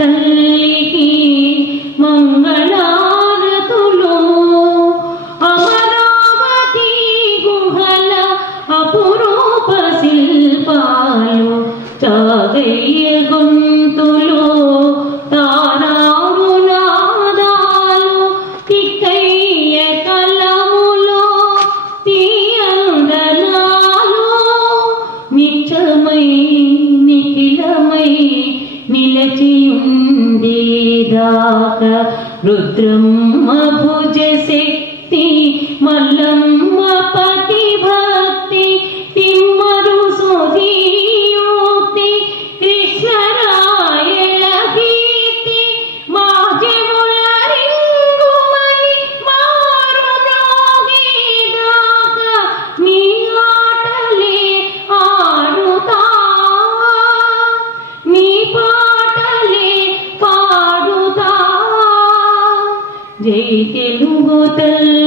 തന്ന రుద్రమ్మ భుజ శక్తి మల్లం జై తెలుగు తల్లి జై